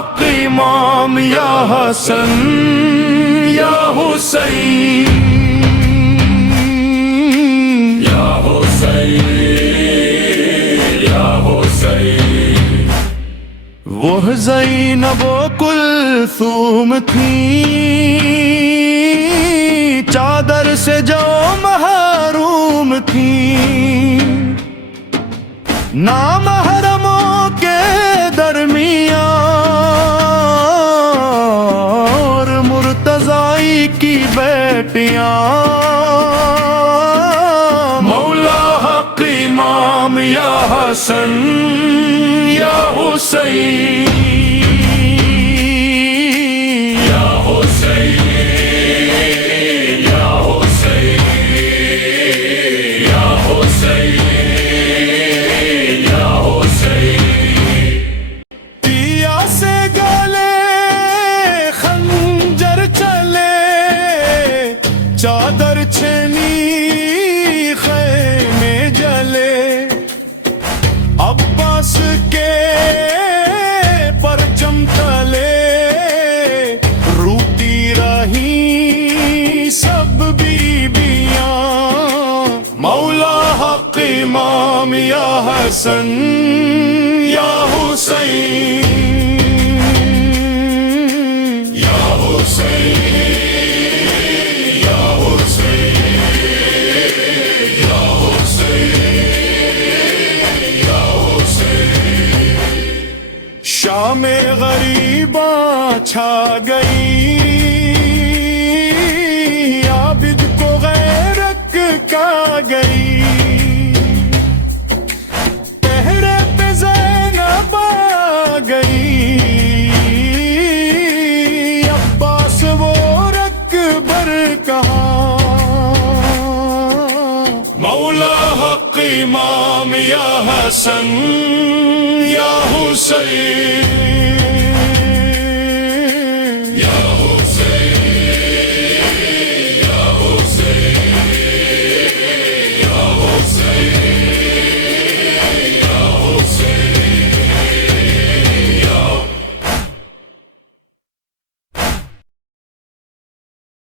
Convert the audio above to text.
حق امام یا حسن یا حسین یا حسین یا حسین۔ وہ زینب و کلثوم تھیں چادر سے جو محروم تھیں، نامحرموں کے درمیان اور مرتضی کی بیٹیاں، مولا حق امام یا حسن یا حسین یا حسین یا حسین یا حسین یا حسین۔ پیا سے گلے خنجر چلے، چادر چھنی خیمے جلے، عباس کے پرچم تلے روتی رہی سب بیبیاں، مولا حق امام یا حسن یا حسین یا حسین یا حسین یا حسین یا حسین۔ شام غریباں چھا گئی، عابد کو غیرت کا گئی، پہرے پہ زینب آ گئی، عباس وہ اکبر کہاں، مولا حق امام یا حسن یا حسین۔